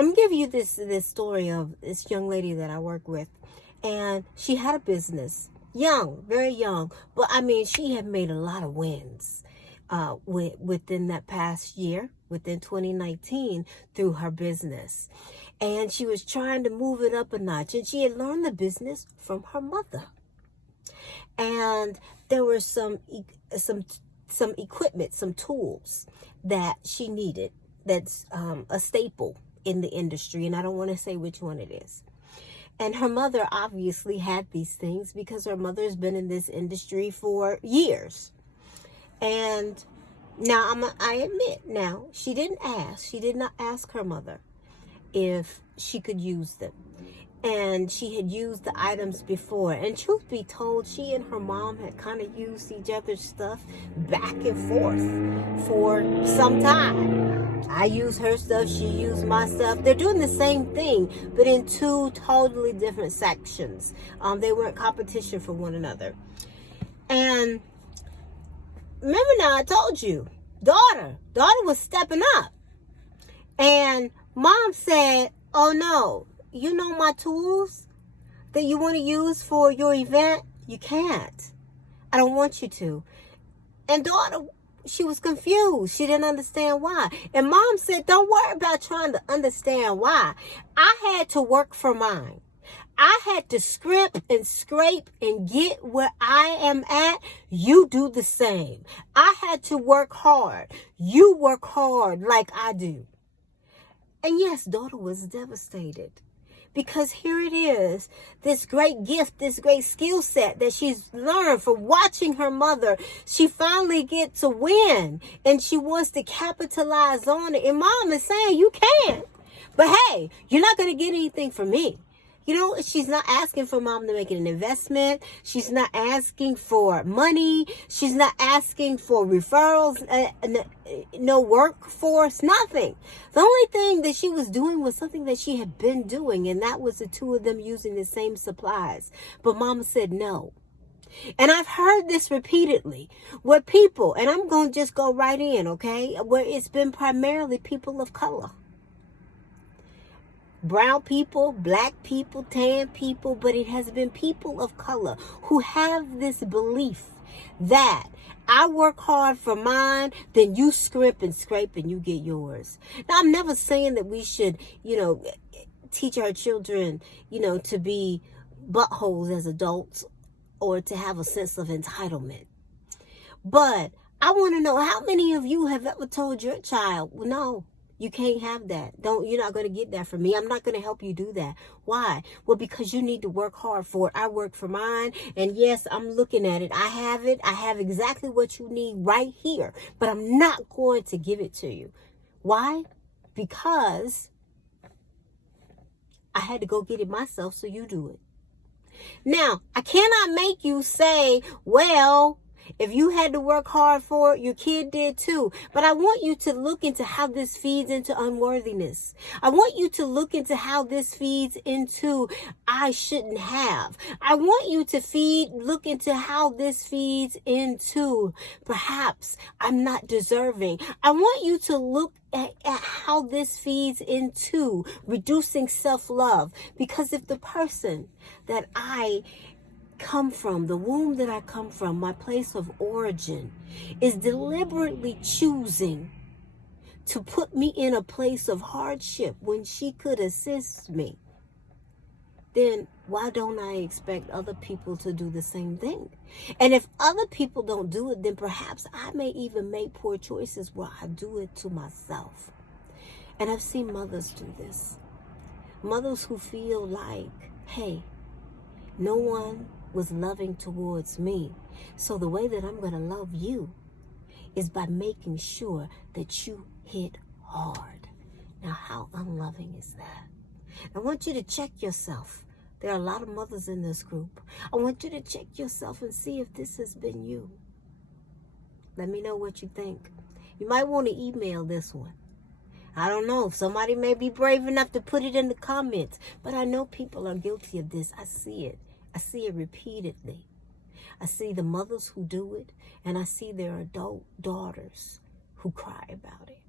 I'm gonna give you this story of this young lady that I work with, and she had a business, young, very young, but I mean, she had made a lot of wins within that past year, within 2019, through her business, and she was trying to move it up a notch, and she had learned the business from her mother, and there were some equipment, some tools that she needed. That's a staple in the industry, and I don't want to say which one it is. And her mother obviously had these things because her mother's been in this industry for years. And now I admit, now she did not ask her mother if she could use them. And she had used the items before. And truth be told, she and her mom had kind of used each other's stuff back and forth for some time. I use her stuff, she used my stuff. They're doing the same thing, but in two totally different sections. They weren't competition for one another. And remember now, I told you, daughter was stepping up. And mom said, oh no, you know my tools that you want to use for your event? You can't. I don't want you to. And daughter, she was confused. She didn't understand why. And mom said, don't worry about trying to understand why. I had to work for mine. I had to scrape and get where I am at. You do the same. I had to work hard. You work hard like I do. And yes, daughter was devastated. Because here it is, this great gift, this great skill set that she's learned from watching her mother. She finally gets to win, and she wants to capitalize on it. And mom is saying, you can. But hey, you're not going to get anything from me. You know, she's not asking for mom to make an investment. She's not asking for money. She's not asking for referrals, no workforce, nothing. The only thing that she was doing was something that she had been doing, and that was the two of them using the same supplies. But mama said no. And I've heard this repeatedly where people, and I'm going to just go right in, okay, where it's been primarily people of color. Brown people, black people, tan people, but it has been people of color who have this belief that I work hard for mine, then you scrape and you get yours. Now, I'm never saying that we should, teach our children, to be buttholes as adults or to have a sense of entitlement. But I want to know, how many of you have ever told your child, well, no, you can't have that. You're not going to get that from me. I'm not going to help you do that. Why? Well, because you need to work hard for it. I work for mine. And yes, I'm looking at it. I have it. I have exactly what you need right here. But I'm not going to give it to you. Why? Because I had to go get it myself, so you do it. Now, I cannot make you say, well, if you had to work hard for it, your kid did too. But I want you to look into how this feeds into unworthiness. I want you to look into how this feeds into I shouldn't have. I want you to look into how this feeds into perhaps I'm not deserving. I want you to look at how this feeds into reducing self-love. Because if the person that I come from, the womb that I come from, my place of origin, is deliberately choosing to put me in a place of hardship when she could assist me, then why don't I expect other people to do the same thing? And if other people don't do it, then perhaps I may even make poor choices where I do it to myself. And I've seen mothers do this. Mothers who feel like, hey, no one was loving towards me. So the way that I'm going to love you is by making sure that you hit hard. Now, how unloving is that? I want you to check yourself. There are a lot of mothers in this group. I want you to check yourself and see if this has been you. Let me know what you think. You might want to email this one. I don't know. Somebody may be brave enough to put it in the comments. But I know people are guilty of this. I see it. I see it repeatedly. I see the mothers who do it, and I see their adult daughters who cry about it.